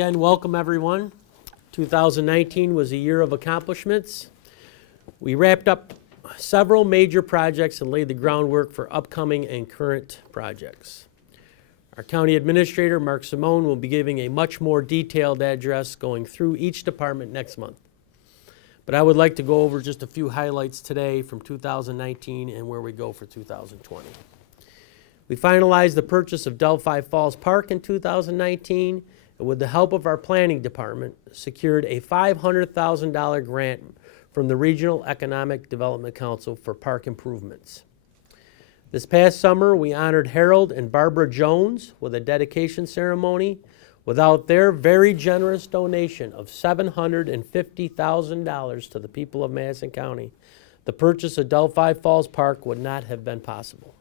Again, welcome everyone. 2019 was a year of accomplishments. We wrapped up several major projects and laid the groundwork for upcoming and current projects. Our County Administrator, Mark Simone, will be giving a much more detailed address going through each department next month. But I would like to go over just a few highlights today from 2019 and where we go for 2020. We finalized the purchase of Delphi Falls Park in 2019, and with the help of our planning department, secured a $500,000 grant from the Regional Economic Development Council for park improvements. This past summer, we honored Harold and Barbara Jones with a dedication ceremony. Without their very generous donation of $750,000 to the people of Madison County, the purchase of Delphi Falls Park would not have been possible.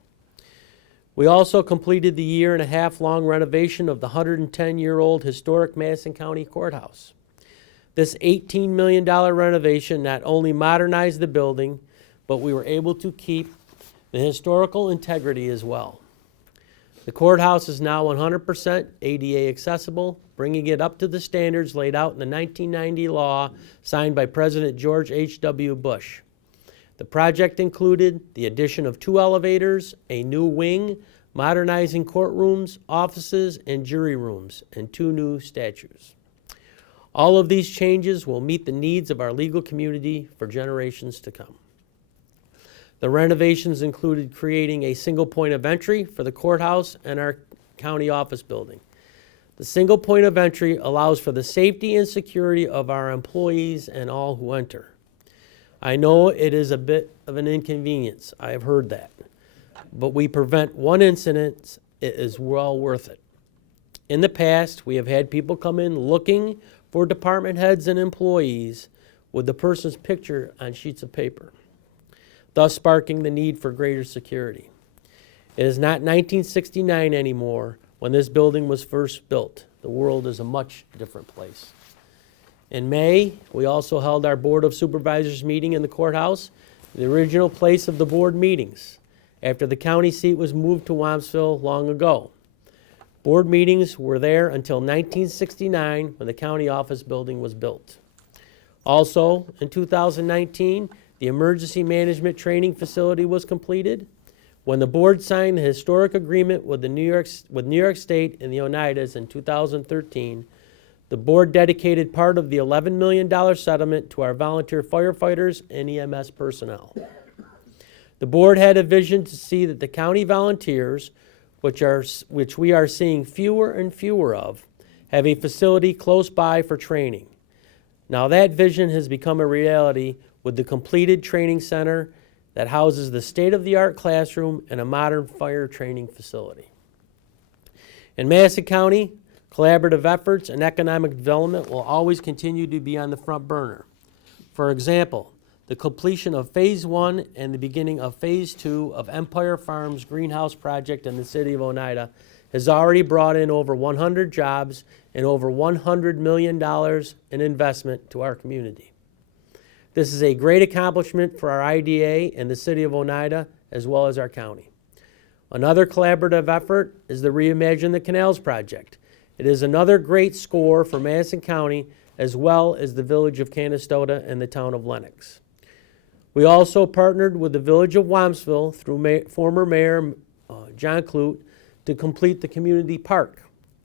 We also completed the year-and-a-half-long renovation of the 110-year-old historic Madison County Courthouse. This $18 million renovation not only modernized the building, but we were able to keep the historical integrity as well. The courthouse is now 100% ADA accessible, bringing it up to the standards laid out in the 1990 law signed by President George H.W. Bush. The project included the addition of 2 elevators, a new wing, modernizing courtrooms, offices, and jury rooms, and 2 new statues. All of these changes will meet the needs of our legal community for generations to come. The renovations included creating a single point of entry for the courthouse and our county office building. The single point of entry allows for the safety and security of our employees and all who enter. I know it is a bit of an inconvenience, I have heard that, but we prevent one incident, it is well worth it. In the past, we have had people come in looking for department heads and employees with the person's picture on sheets of paper, thus sparking the need for greater security. It is not 1969 anymore when this building was first built. The world is a much different place. In May, we also held our Board of Supervisors meeting in the courthouse, the original place of the board meetings, after the county seat was moved to Wamsville long ago. Board meetings were there until 1969 when the county office building was built. Also, in 2019, the emergency management training facility was completed. When the board signed the historic agreement with New York State and the Oneidas in 2013, the board dedicated part of the $11 million settlement to our volunteer firefighters and EMS personnel. The board had a vision to see that the county volunteers, which we are seeing fewer and fewer of, have a facility close by for training. Now that vision has become a reality with the completed training center that houses the state-of-the-art classroom and a modern fire training facility. In Madison County, collaborative efforts and economic development will always continue to be on the front burner. For example, the completion of Phase 1 and the beginning of Phase 2 of Empire Farms greenhouse project in the city of Oneida has already brought in over 100 jobs and over $100 million in investment to our community. This is a great accomplishment for our IDA and the city of Oneida, as well as our county. Another collaborative effort is the Reimagine the Canals project. It is another great score for Madison County, as well as the village of Canastota and the town of Lenox. We also partnered with the village of Wamsville through former Mayor John Clute to complete the community park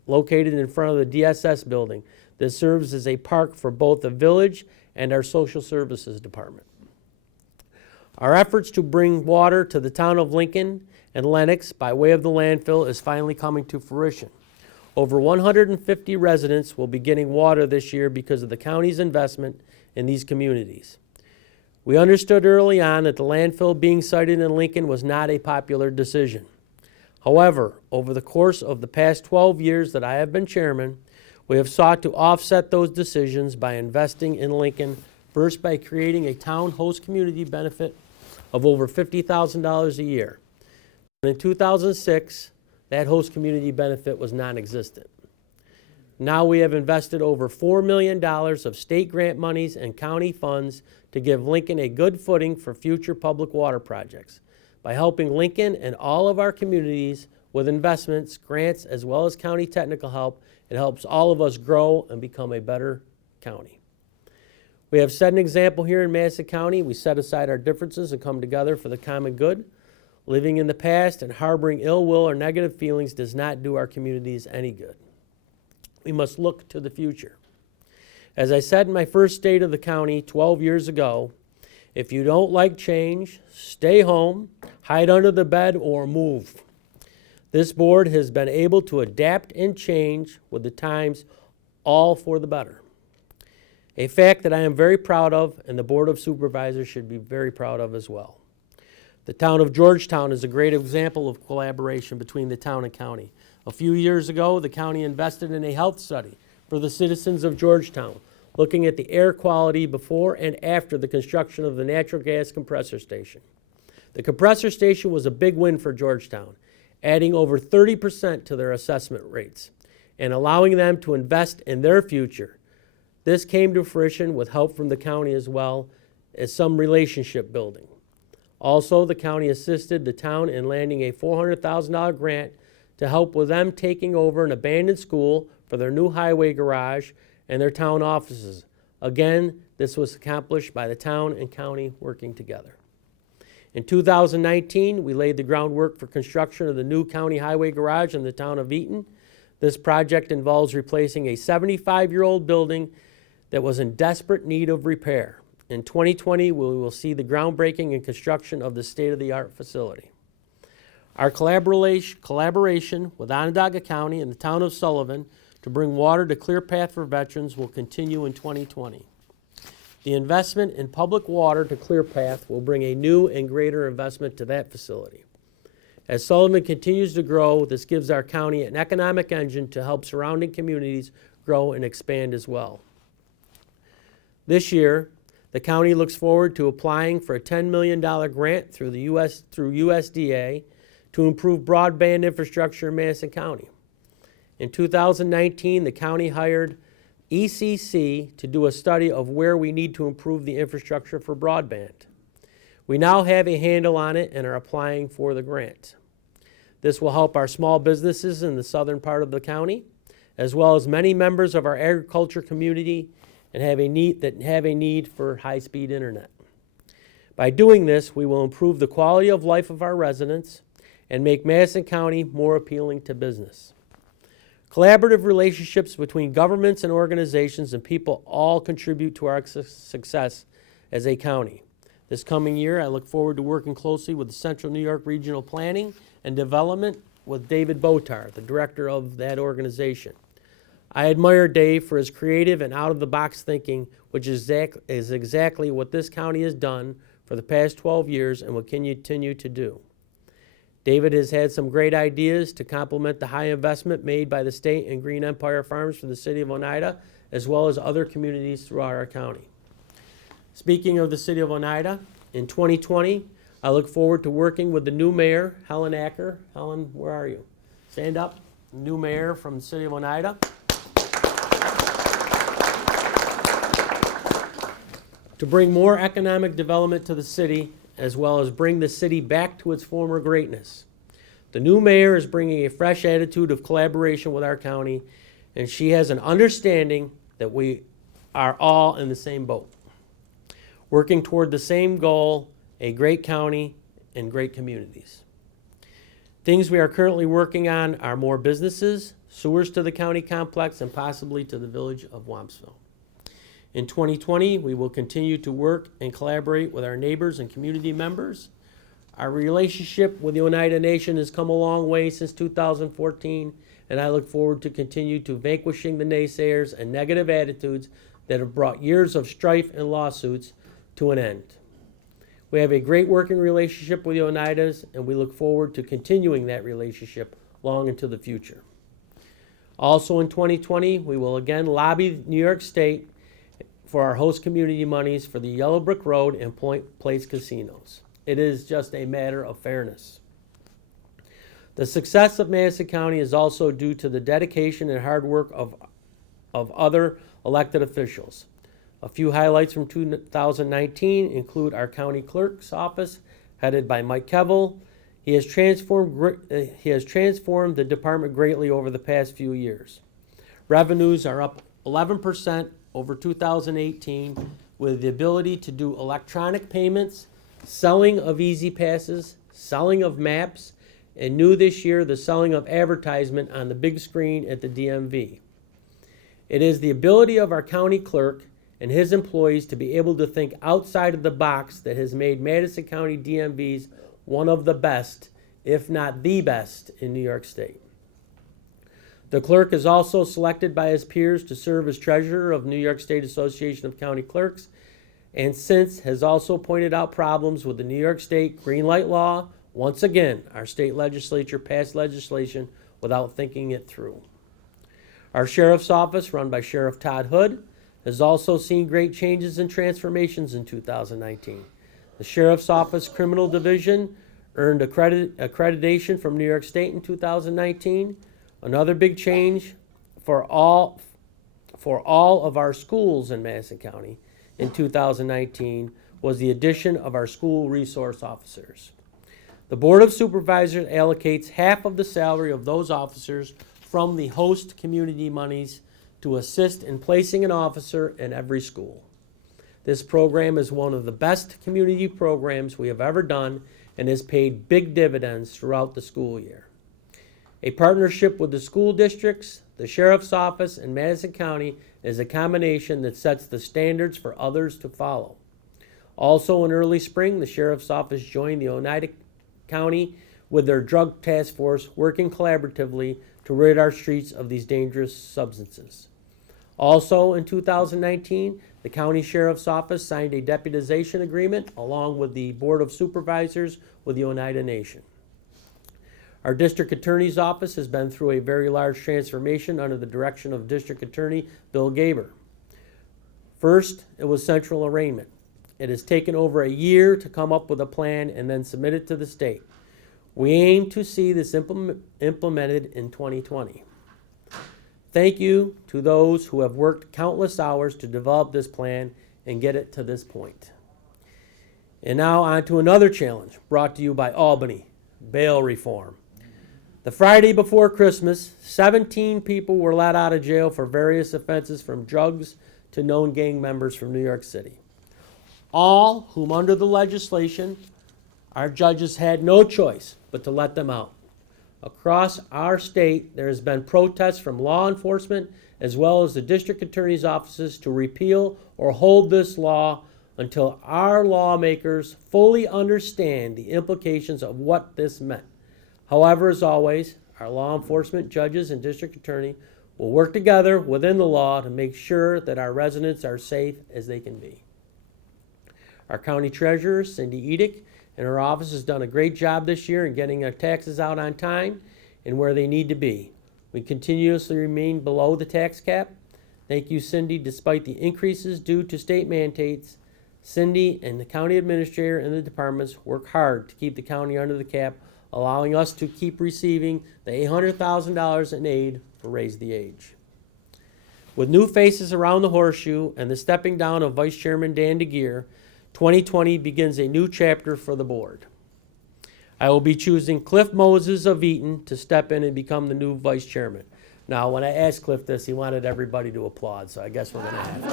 located in front of the DSS building that serves as a park for both the village and our social services department. Our efforts to bring water to the town of Lincoln and Lenox by way of the landfill is finally coming to fruition. Over 150 residents will be getting water this year because of the county's investment in these communities. We understood early on that the landfill being sited in Lincoln was not a popular decision. However, over the course of the past 12 years that I have been chairman, we have sought to offset those decisions by investing in Lincoln, first by creating a town host community benefit of over $50,000 a year. In 2006, that host community benefit was non-existent. Now we have invested over $4 million of state grant monies and county funds to give Lincoln a good footing for future public water projects by helping Lincoln and all of our communities with investments, grants, as well as county technical help, it helps all of us grow and become a better county. We have set an example here in Madison County. We set aside our differences and come together for the common good. Living in the past and harboring ill will or negative feelings does not do our communities any good. We must look to the future. As I said in my first state of the county 12 years ago, if you don't like change, stay home, hide under the bed, or move. This board has been able to adapt and change with the times, all for the better. A fact that I am very proud of, and the Board of Supervisors should be very proud of as well. The town of Georgetown is a great example of collaboration between the town and county. A few years ago, the county invested in a health study for the citizens of Georgetown, looking at the air quality before and after the construction of the natural gas compressor station. The compressor station was a big win for Georgetown, adding over 30% to their assessment rates and allowing them to invest in their future. This came to fruition with help from the county as well as some relationship building. Also, the county assisted the town in landing a $400,000 grant to help with them taking over an abandoned school for their new highway garage and their town offices. Again, this was accomplished by the town and county working together. In 2019, we laid the groundwork for construction of the new county highway garage in the town of Eaton. This project involves replacing a 75-year-old building that was in desperate need of repair. In 2020, we will see the groundbreaking and construction of the state-of-the-art facility. Our collaboration with Onondaga County and the town of Sullivan to bring water to Clear Path for veterans will continue in 2020. The investment in public water to Clear Path will bring a new and greater investment to that facility. As Sullivan continues to grow, this gives our county an economic engine to help surrounding communities grow and expand as well. This year, the county looks forward to applying for a $10 million grant through USDA to improve broadband infrastructure in Madison County. In 2019, the county hired ECC to do a study of where we need to improve the infrastructure for broadband. We now have a handle on it and are applying for the grant. This will help our small businesses in the southern part of the county, as well as many members of our agriculture community and have a need for high-speed internet. By doing this, we will improve the quality of life of our residents and make Madison County more appealing to business. Collaborative relationships between governments and organizations and people all contribute to our success as a county. This coming year, I look forward to working closely with the Central New York Regional Planning and Development with David Botar, the director of that organization. I admire Dave for his creative and out-of-the-box thinking, which is exactly what this county has done for the past 12 years and will continue to do. David has had some great ideas to complement the high investment made by the state and Green Empire Farms for the city of Oneida, as well as other communities throughout our county. Speaking of the city of Oneida, in 2020, I look forward to working with the new mayor, Helen Acker. Helen, where are you? Stand up. New mayor from the city of Oneida. To bring more economic development to the city, as well as bring the city back to its former greatness. The new mayor is bringing a fresh attitude of collaboration with our county, and she has an understanding that we are all in the same boat, working toward the same goal, a great county and great communities. Things we are currently working on are more businesses, sewers to the county complex, and possibly to the village of Wampsville. In 2020, we will continue to work and collaborate with our neighbors and community members. Our relationship with the Oneida Nation has come a long way since 2014, and I look forward to continue to vanquishing the naysayers and negative attitudes that have brought years of strife and lawsuits to an end. We have a great working relationship with the Oneidas, and we look forward to continuing that relationship long into the future. Also in 2020, we will again lobby New York State for our host community monies for the Yellow Brick Road and Point Place casinos. It is just a matter of fairness. The success of Madison County is also due to the dedication and hard work of other elected officials. A few highlights from 2019 include our county clerk's office, headed by Mike Kevel, He has transformed the department greatly over the past few years. Revenues are up 11% over 2018 with the ability to do electronic payments, selling of easy passes, selling of maps, and new this year, the selling of advertisement on the big screen at the DMV. It is the ability of our county clerk and his employees to be able to think outside of the box that has made Madison County DMVs one of the best, if not the best, in New York State. The clerk is also selected by his peers to serve as treasurer of New York State Association of County Clerks, and since has also pointed out problems with the New York State green light law. Once again, our state legislature passed legislation without thinking it through. Our sheriff's office, run by Sheriff Todd Hood, has also seen great changes and transformations in 2019. The Sheriff's Office Criminal Division earned accreditation from New York State in 2019. Another big change for all of our schools in Madison County in 2019 was the addition of our school resource officers. The Board of Supervisors allocates half of the salary of those officers from the host community monies to assist in placing an officer in every school. This program is one of the best community programs we have ever done and has paid big dividends throughout the school year. A partnership with the school districts, the Sheriff's Office, and Madison County is a combination that sets the standards for others to follow. Also in early spring, the Sheriff's Office joined the Oneida County with their drug task force, working collaboratively to rid our streets of these dangerous substances. Also in 2019, the County Sheriff's Office signed a deputization agreement along with the Board of Supervisors with the Oneida Nation. Our District Attorney's Office has been through a very large transformation under the direction of District Attorney Bill Gaber. First, it was central arraignment. It has taken over a year to come up with a plan and then submit it to the state. We aim to see this implemented in 2020. Thank you to those who have worked countless hours to develop this plan and get it to this point. And now on to another challenge brought to you by Albany, bail reform. The Friday before Christmas, 17 people were let out of jail for various offenses from drugs to known gang members from New York City. All whom under the legislation, our judges had no choice but to let them out. Across our state, there has been protests from law enforcement as well as the district attorney's offices to repeal or hold this law until our lawmakers fully understand the implications of what this meant. However, as always, our law enforcement, judges, and district attorney will work together within the law to make sure that our residents are safe as they can be. Our county treasurer, Cindy Edick, and her office has done a great job this year in getting our taxes out on time and where they need to be. We continuously remain below the tax cap. Thank you, Cindy. Despite the increases due to state mandates, Cindy and the county administrator and the departments work hard to keep the county under the cap, allowing us to keep receiving the $800,000 in aid for Raise the Age. With new faces around the horseshoe and the stepping down of Vice Chairman Dan DeGeer, 2020 begins a new chapter for the board. I will be choosing Cliff Moses of Eaton to step in and become the new vice chairman. Now, when I asked Cliff this, he wanted everybody to applaud, so I guess we're going to have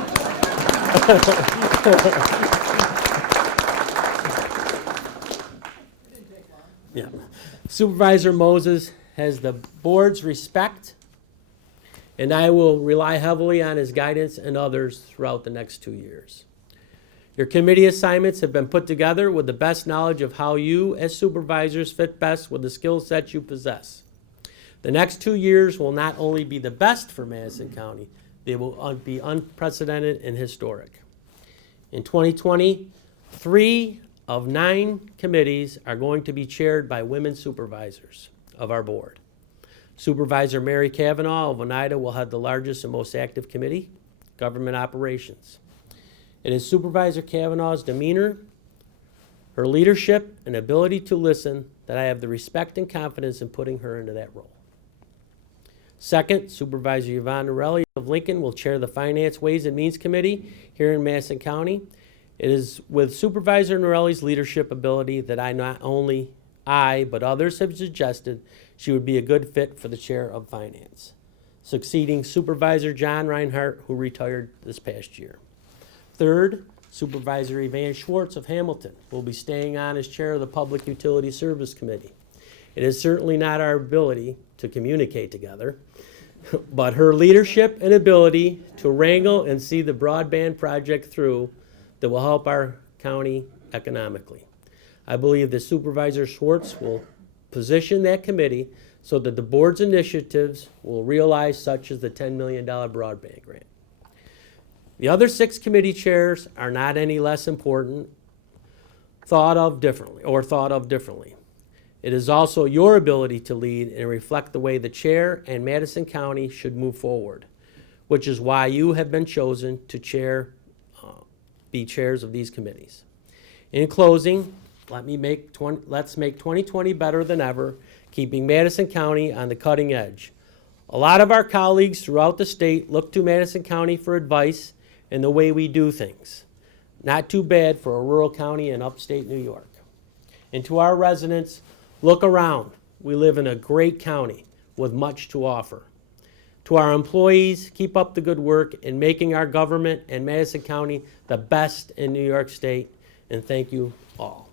it. Yeah. Supervisor Moses has the board's respect, and I will rely heavily on his guidance and others throughout the next 2 years. Your committee assignments have been put together with the best knowledge of how you as supervisors fit best with the skill sets you possess. The next 2 years will not only be the best for Madison County, they will be unprecedented and historic. In 2020, 3 of 9 committees are going to be chaired by women supervisors of our board. Supervisor Mary Cavanaugh of Oneida will have the largest and most active committee, Government Operations. It is Supervisor Cavanaugh's demeanor, her leadership, and ability to listen that I have the respect and confidence in putting her into that role. Second, Supervisor Yvonne Norelli of Lincoln will chair the Finance, Ways, and Means Committee here in Madison County. It is with Supervisor Norelli's leadership ability that I not only but others have suggested she would be a good fit for the chair of finance, succeeding Supervisor John Reinhardt, who retired this past year. Third, Supervisor Evan Schwartz of Hamilton will be staying on as chair of the Public Utility Service Committee. It is certainly not our ability to communicate together, but her leadership and ability to wrangle and see the broadband project through that will help our county economically. I believe that Supervisor Schwartz will position that committee so that the board's initiatives will realize, such as the $10 million broadband grant. The other 6 committee chairs are not any less important, thought of differently. It is also your ability to lead and reflect the way the chair and Madison County should move forward, which is why you have been chosen to be chairs of these committees. In closing, let's make 2020 better than ever, keeping Madison County on the cutting edge. A lot of our colleagues throughout the state look to Madison County for advice in the way we do things. Not too bad for a rural county in upstate New York. And to our residents, look around. We live in a great county with much to offer. To our employees, keep up the good work in making our government and Madison County the best in New York State, and thank you all.